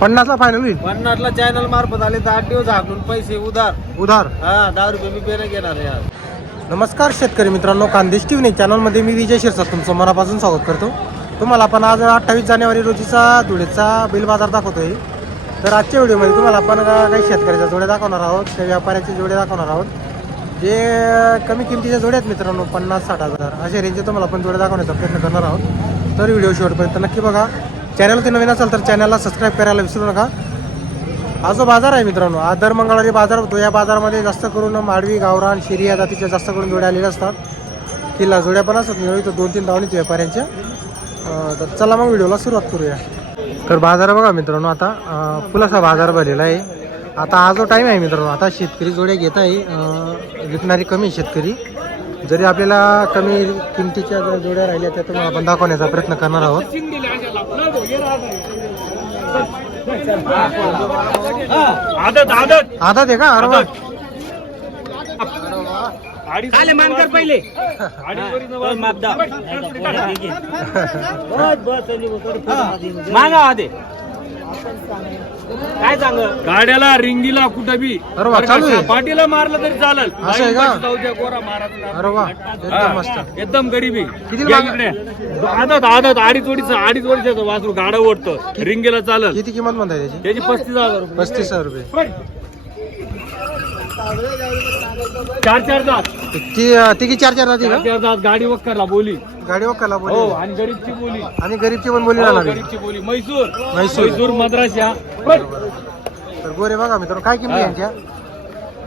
पन्नासला final होईल? पन्नासला channel मार्फत आले तर आठ दिवस हाकलून पैसे उधार. उधार. हा दहा रुपये मी पेन घेणार यार नमस्कार शेतकरी मित्रांनो कांदेश टी व्ही चॅनलमध्ये मी विजय शिरसाट. तुमचं मनापासून स्वागत करतो. तुम्हाला आपण आज अठ्ठावीस जानेवारी रोजीचा धुळेचा बिल बाजार दाखवतोय. तर आजच्या व्हिडिओमध्ये तुम्हाला आपण काही शेतकऱ्याच्या जोड्या दाखवणार आहोत काही व्यापाऱ्याचे जोडे दाखवणार आहोत. जे कमी किमतीच्या जोड्या आहेत मित्रांनो पन्नास साठ हजार अशा रेंजचे तुम्हाला आपण जोड्या दाखवण्याचा प्रयत्न करणार आहोत. तर व्हिडिओ शेवटपर्यंत नक्की बघा. चॅनलवरती नवीन असाल तर चॅनलला सबस्क्राईब करायला विसरू नका. हा जो बाजार आहे मित्रांनो. आज दर मंगळवारी बाजार होतो. या बाजारामध्ये जास्त करून माडवी गावरान शिरी या जातीच्या जास्त करून जोड्या आलेल्या असतात. किल्ला जोड्या पण असतात. मी दोन तीन धावणीत व्यापाऱ्यांच्या तर चला मग व्हिडिओला सुरुवात करूया. तर बाजार बघा मित्रांनो आता फुलासा बाजार भरलेला आहे. आता हा जो टाईम आहे मित्रांनो आता शेतकरी जोड्या घेत आहे. विकणारी कमी आहे शेतकरी. जरी आपल्याला कमी किमतीच्या ज्या जोड्या राहिल्या त्या तुम्हाला आपण दाखवण्याचा प्रयत्न करणार आहोत. आदत आदत. आधा आहे का? अरे वा. आले मानकर पहिले. मागा आधे काय सांग? गाड्याला रिंगीला कुठं बी अरे चालू आहे. पाठीला मारलं तरी चालेल. असं आहे का? जाऊ द्या, गोरा मारायचा. अरे वा एकदम मस्त. हा, एकदम गरीबी. कितीला. आदत आदत अडीच वडीचं अडीच वर्षाचं वासरू गाडं ओढतं. रिंगीला चालेल. किती किंमत म्हणताय त्याची? त्याची पस्तीस हजार रुपये. पस्तीस हजार रुपये. चार चार दात. ती तिघी चार चार जाती चार का चार दात गाडी वक्करला बोली. गाडी वक्काला हो बोली आणि गरीबची बोली. आणि गरीबची पण बोली हो, राहणार आहे. गरीबची बोली. मैसूर म्हैसूर. मैसूर मद्रास या. तर गोरे बघा मित्रांनो काय किंमत हा. यांच्या?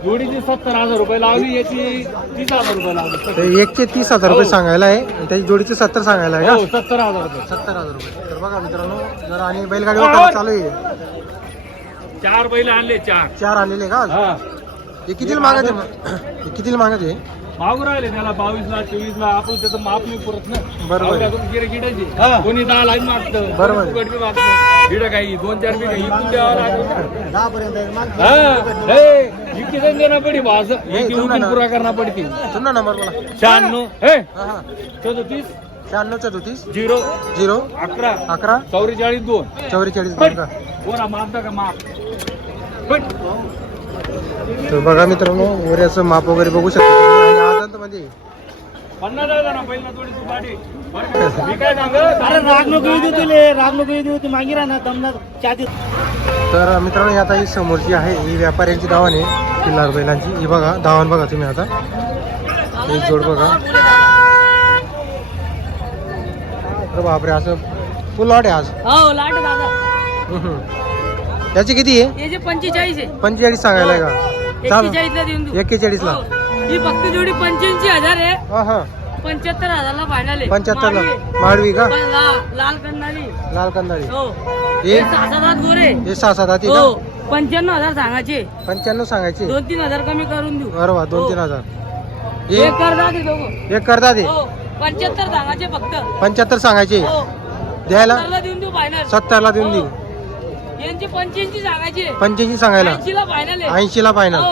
जोडीची सत्तर हजार रुपये लावली याची तीस हजार रुपये लावली. तर एकशे तीस हजार रुपये हो. सांगायला आहे आणि त्याची जोडीचे सत्तर सांगायला आहे हो का सत्तर हजार रुपये. सत्तर हजार रुपये. तर बघा मित्रांनो जर आणि बैलगाडी चालू आहे. चार बैल आणले चार. चार आलेले का? हा. हे कितीला मागत आहे मग? हे कितीला मागत आहे? मागू राहिले त्याला बावीस ला चोवीस ला आपण त्याचं माप नाही पुरत ना. बरोबर. कोणी दहा लाईन मागतं बरोबर. कोणी फुकट बी मागतं. गिड काही दोन चार बी काही इकून द्यावं लागतं हा. हे इतकी जण देणार पडी बा असं. नाही, इतकी तुम्हाला उचल ना. पुरा करणार पडती. तुमचा नंबर बोला. शहाण्णव. हे. हा. हा सदोतीस शहाण्णव चौतीस. झिरो. झिरो. अकरा. अकरा. चौवेचाळीस दोन. चौवेचाळीस पण. दोन का? कोणा माप का माप? पण. तर बघा मित्रांनो गोऱ्याचं माप वगैरे बघू शकता तुम्ही. आणि आदंत मध्ये पन्नास हजार ना पहिला थोडी तू गाडी मी काय सांग अरे राग नको येऊ देऊ तुले राग नको येऊ देऊ तू मागे राहा ना दमना चादी तर मित्रांनो ही आता ही समोरची आहे ही व्यापाऱ्यांची दावण आहे किल्लार बैलांची. ही बघा दावण बघा तुम्ही आता. ही जोड बघा. अरे बापरे असं फुल लॉट आहे आज. हो लाट दादा. हम्म. याची किती आहे? पंचेचाळीस आहे. पंचेचाळीस सांगायला आहे का? चाल. एक्केचाळीस ला देऊन देऊ. एक्केचाळीस ला हो. ही फक्त जोडी पंच्याऐंशी हजार आहे. हा हा. पंच्याहत्तर हजारला फायनल आहे. पंच्याहत्तर ला माळवी. माळवी का? पण ला- लाल कंदाली लाल कंदाळी हो. हे? हे सात हात गोरे हे सहा सात हाती हो. का पंच्याण्णव हजार सांगायचे. पंच्याण्णव सांगायचे? दोन तीन हजार कमी करून देऊ. बरोबर वा दोन हो. तीन हजार. हे हे? करदा ते दोघं. एक करता दे हो. पंच्याहत्तर सांगायचे फक्त. पंच्याहत्तर सांगायचे. हो. द्यायला? सत्तरला देऊन देऊ फायनल सत्तरला देऊन देऊ. यांची पंच्याऐंशी सांगायचे. पंच्याऐंशी सांगायला. ऐंशी ला फायनल आहे. ऐंशी ला फायनल हो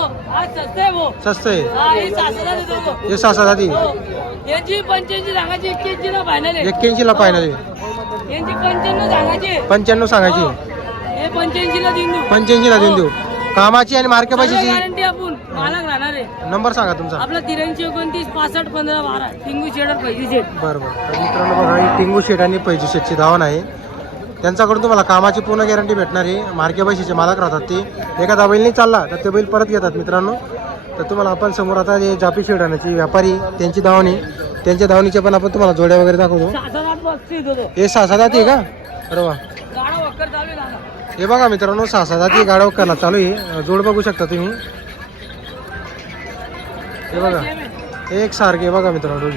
स्वस्त आहे भाऊ. स्वस्त आहे. हा हे हे हो. यांची पंच्याऐंशी सांगायची एक्क्याऐंशी ला फायनल आहे. एक्क्याऐंशी ला फायनल आहे. हो. यांची पंच्याण्णव सांगायचे. पंच्याण्णव सांगायची. हो. हे पंच्याऐंशी ला देऊन देऊ. पंच्याऐंशी ला देऊन देऊ. कामाची आणि मार्के पाशीची. गॅरंटी आपण मालक राहणार आहे. नंबर सांगा तुमचा. आपला तिऱ्याऐंशी एकोणतीस पासष्ट पंधरा बारा. टिंगू शेडर शेट. बरं बरं तर मित्रांनो बघा ही टिंगू शेट आणि पैजू शेटची धावण आहे. त्यांच्याकडून तुम्हाला कामाची पूर्ण गॅरंटी भेटणार आहे. मार्के पैशाचे मालक राहतात ते. एखादा बैल नाही चालला तर ते बैल परत घेतात मित्रांनो. तर तुम्हाला आपण समोर आता जे जापी शेडाण्याची व्यापारी त्यांची धावणी त्यांच्या धावणीचे पण आपण तुम्हाला जोड्या वगैरे दाखवतो. हे सहा सात हाती आहे का? अरे वा. हे बघा मित्रांनो सहा सात हाती गाडा कला चालू आहे. जोड बघू शकता तुम्ही. हे बघा. एक सारखे बघा मित्रांनो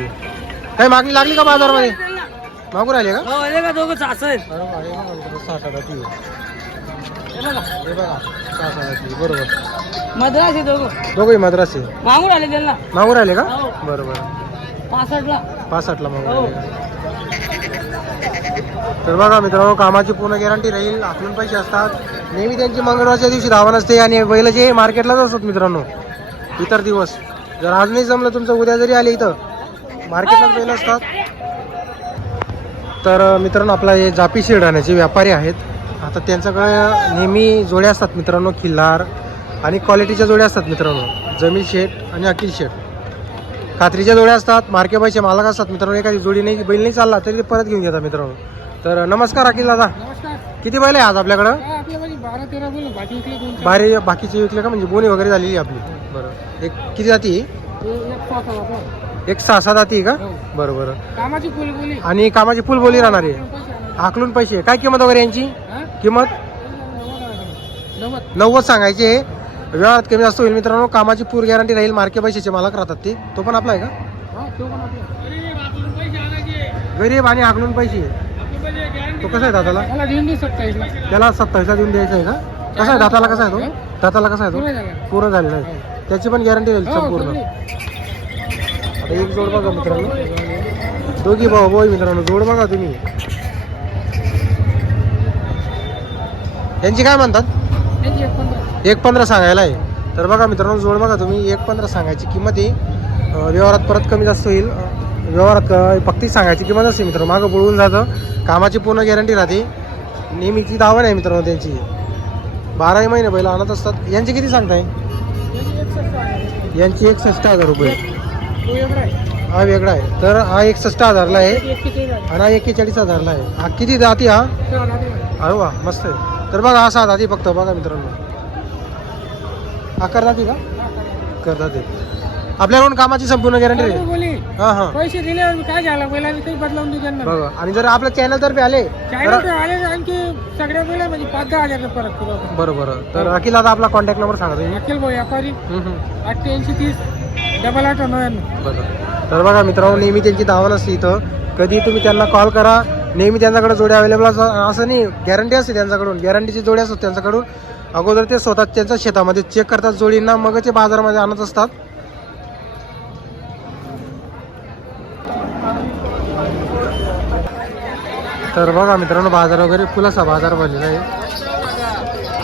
काही मागणी लागली का बाजारमध्ये? मागू राहिले का? हो हे का दोघं सास आहेत हे सहा सात. हे बघा. हे बघा सहा सात बरोबर मद्रास आहे दोघं. दोघंही मद्रास आहे. मागून आले त्यांना. मागू राहिले का? हो. बरं बरं. पासष्ट ला पासष्टला मागू हो. राहिले. तर बघा मित्रांनो कामाची पूर्ण गॅरंटी राहील. आखलून पैसे असतात. नेहमी त्यांची मंगळवारच्या दिवशी धावण असते आणि बैल जे मार्केटलाच असतात मित्रांनो. इतर दिवस. जर आज नाही जमलं तुमचं उद्या जरी आले इथं मार्केटलाच बैल असतात. तर मित्रांनो आपला हे जापी शिरडाण्याचे व्यापारी आहेत. आता त्यांच्याकडे नेहमी जोड्या असतात मित्रांनो खिल्लार आणि क्वालिटीच्या जोड्या असतात मित्रांनो. जमीन शेट आणि अखिल शेट खात्रीच्या जोड्या असतात मार्के पैसे मालक असतात मित्रांनो. एखादी जोडी नाही बैल नाही चालला तरी ते परत घेऊन घेतात मित्रांनो. तर नमस्कार अखिल दादा. किती बैल आहे आज आपल्याकडं? बारा बाकीचे विकले का? म्हणजे बोनी वगैरे झालेली आपली. बरं. एक किती जाती. एक सहा सहा जाती का? हो. बरं बरं कामाची आणि कामाची फुल बोली राहणार आहे. आकलून पैसे काय किंमत वगैरे यांची? किंमत? नव्वद. सांगायचे व्यवहारात कमी जास्त होईल मित्रांनो. कामाची पूर गॅरंटी राहील. मार्के पैशाचे मालक राहतात ते. तो पण आपला आहे का? हा तो पण आपला गरीब आणि आकलून पैसे. तो कसा आहे दाताला? मला देऊन दे सत्तावीसला. त्याला सत्तावीसला देऊन द्यायचा आहे का? कसा आहे दाताला कसा आहे तो? दाताला कसा आहे तो? पूर्ण झालेला आहे. त्याची पण गॅरंटी राहील हो, संपूर्ण. आता एक जोड बघा मित्रांनो. दोघी भाऊ भाऊ मित्रांनो. जोड बघा तुम्ही. यांची काय म्हणतात? एक पंधरा सांगायला आहे. तर बघा मित्रांनो जोड बघा तुम्ही. एक पंधरा सांगायची किंमत ही व्यवहारात परत कमी जास्त होईल. व्यवहारात फक्त सांगायची किंमत असते मित्रांनो. मागं बुडवून जातं. कामाची पूर्ण गॅरंटी राहते. नेहमीची दावा नाही मित्रांनो त्यांची. बाराही महिने पहिला आणत असतात. यांची किती सांगताय? एक आहे. यांची एकसष्ट हजार रुपये. हा वेगळा आहे. तर हा एकसष्ट हजारला आहे? आणि हा एक्केचाळीस हजारला आहे. हा किती जाती हा. अरे वा मस्त आहे. तर बघा असा दादी फक्त बघा मित्रांनो. हा करदाती का? करदाती आपल्याकडून कामाची संपूर्ण गॅरंटी बरोबर आहे हा हा. पैसे दिले काय झालं? बैलाने काही बदलावून देऊ त्यांना. बघा आणि जर आपल्या चॅनल तर्फे आले ते आले आणखी सगळ्या बैला म्हणजे पाच दहा हजार फरक केला होता. बरं बरं तर अखिल आता आपला कॉन्टॅक्ट नंबर सांगा अखिल भाऊ व्यापारी. अठ्ठ्याऐंशी तीस. डबल आठ नव्याण्णव बरं. तर बघा मित्रांनो नेहमी त्यांची धावा नसते इथं. कधी तुम्ही त्यांना कॉल करा. नेहमी त्यांच्याकडे जोड्या अवेलेबल असं असं नाही गॅरंटी असते त्यांच्याकडून. गॅरंटीची जोडी असतात त्यांच्याकडून. अगोदर ते स्वतः त्यांच्या शेतामध्ये चेक करतात जोडींना मग ते बाजारामध्ये आणत असतात. तर बघा मित्रांनो बाजार वगैरे खुलासा बाजार भरलेला आहे.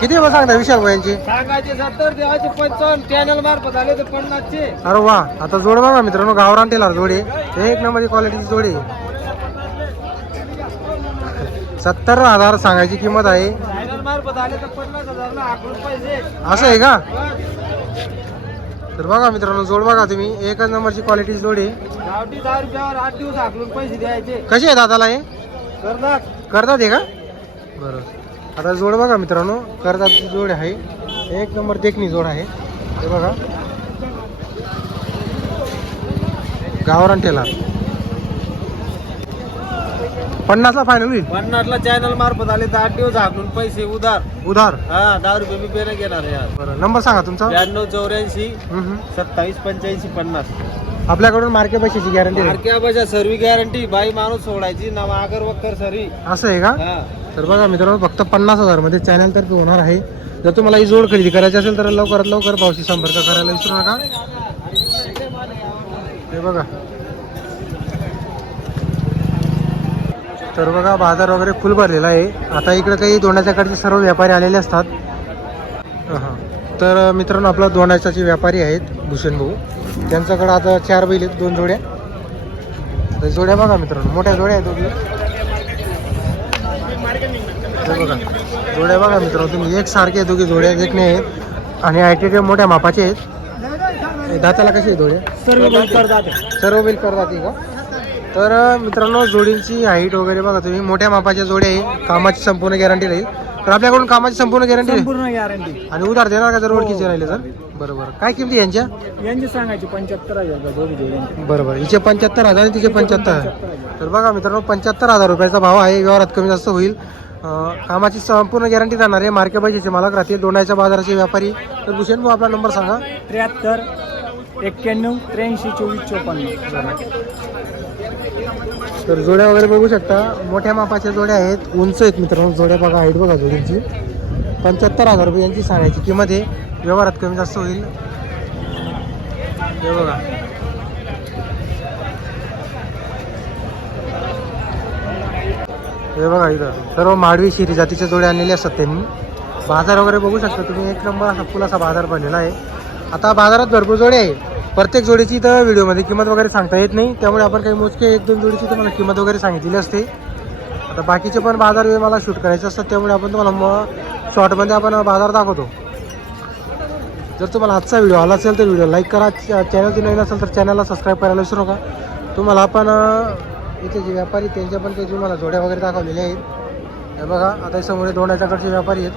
किती मग सांगता विशाल भाई यांची सांगायचे सत्तर द्यायचे पंचावन्न चॅनल मार्फत आले तर पन्नासचे. अरे वा आता जोड बघा मित्रांनो गावरान टेलर जोडे. एक नंबरची क्वालिटीची जोडी. सत्तर हजार सांगायची किंमत आहे. असं आहे का? तर बघा मित्रांनो जोड बघा तुम्ही? एकच नंबरची क्वालिटीची जोडी. कशी आहे दादाला हे? करतात हे का? बरं. आता जोड बघा मित्रांनो करतात जोड आहे. एक नंबर देखणी जोड आहे. हे बघा. गावरान टेलर पन्नासला फायनल होईल. पन्नासला चॅनल मार्फत आले तर आठ दिवस आकडून पैसे उधार. उधार. हा दहा रुपये मी पेन घेणार यार. बरं नंबर सांगा तुमचा. ब्याण्णव चौऱ्याऐंशी हम्म, हम्म. सत्तावीस पंच्याऐंशी पन्नास. आपल्याकडून मार्के पैशाची गॅरंटी मार्क्या बजा सर्वी गॅरंटी बाई माणूस सोडायची ना आगर वक्कर सरी. असं आहे का? हा. तर बघा मित्रांनो फक्त पन्नास हजारमध्ये चॅनल तर्फे होणार आहे. जर तुम्हाला ही जोड खरेदी करायची असेल तर लवकरात लवकर पावशी संपर्क करायला विसरू नका. हे बघा. तर बघा बाजार वगैरे फुल भरलेला आहे. आता इकडे काही दोंडाच्याकडचे सर्व व्यापारी आलेले असतात. हां तर मित्रांनो आपला दोंडाच्याचे व्यापारी आहेत भूषण भाऊ. त्यांच्याकडे आता चार बैल आहेत दोन जोड्या. तर जोड्या बघा मित्रांनो मोठ्या जोड्या आहेत दोघी. हे बघा. जोड्या बघा मित्रांनो तुम्ही एक सारखे दोघी जोड्या एक नाही आहेत. आणि आय टी मोठ्या मापाचे आहेत. दाताला कशी आहे जोड्या? सर्व सर्व बैल करतात का तर मित्रांनो जोडींची हाईट वगैरे बघा तुम्ही. मोठ्या मापाच्या जोड्या आहे. कामाची संपूर्ण गॅरंटी राहील तर आपल्याकडून कामाची संपूर्ण गॅरंटी संपूर्ण गॅरंटी आणि उधार देणार का जर ओळखीचे राहिले तर? बरोबर. काय किमती यांच्या? यांची सांगायची पंच्याहत्तर हजार बरोबर. हिचे पंच्याहत्तर हजार आणि तिचे पंच्याहत्तर हजार. तर बघा मित्रांनो पंच्याहत्तर हजार रुपयाचा भाव आहे. व्यवहारात कमी जास्त होईल. कामाची संपूर्ण गॅरंटी राहणार आहे. मार्के पाहिजेचे मालक राहतील. दोंडाच्या बाजाराचे व्यापारी. तर भूषण भाऊ आपला नंबर सांगा. त्र्याहत्तर एक्क्याण्णव त्र्याऐंशी चोवीस चोपन्न. तर जोड्या वगैरे बघू शकता. मोठ्या मापाच्या जोड्या आहेत. उंच आहेत मित्रांनो. जोड्या बघा हाईट बघा जोडींची. पंच्याहत्तर हजार रुपये यांची सांगायची किंमत आहे. व्यवहारात कमी जास्त होईल. हे बघा. हे बघा इथं. सर्व माडवी शिरी जातीच्या जोडे आलेले असतात त्यांनी. बाजार वगैरे बघू शकता तुम्ही. एक नंबर असा फुल असा बाजार बनलेला आहे. आता बाजारात भरपूर जोडे आहे. प्रत्येक जोडीची इथं व्हिडिओमध्ये किंमत वगैरे सांगता येत नाही. त्यामुळे आपण काही मोजके एक दोन जोडीची तुम्हाला किंमत वगैरे सांगितलेली असते. आता बाकीचे पण बाजार मला शूट करायचे असतात. त्यामुळे आपण तुम्हाला मग शॉर्टमध्ये आपण बाजार दाखवतो. जर तुम्हाला आजचा व्हिडिओ आला असेल तर व्हिडिओ लाईक करा. चॅनलची नवीन असेल तर चॅनलला सबस्क्राईब करायला विसरू नका. तुम्हाला आपण इथे जे व्यापारी त्यांच्या पण काही तुम्हाला जोड्या वगैरे दाखवलेल्या आहेत. हे बघा आता समोर दोन व्यापारी आहेत.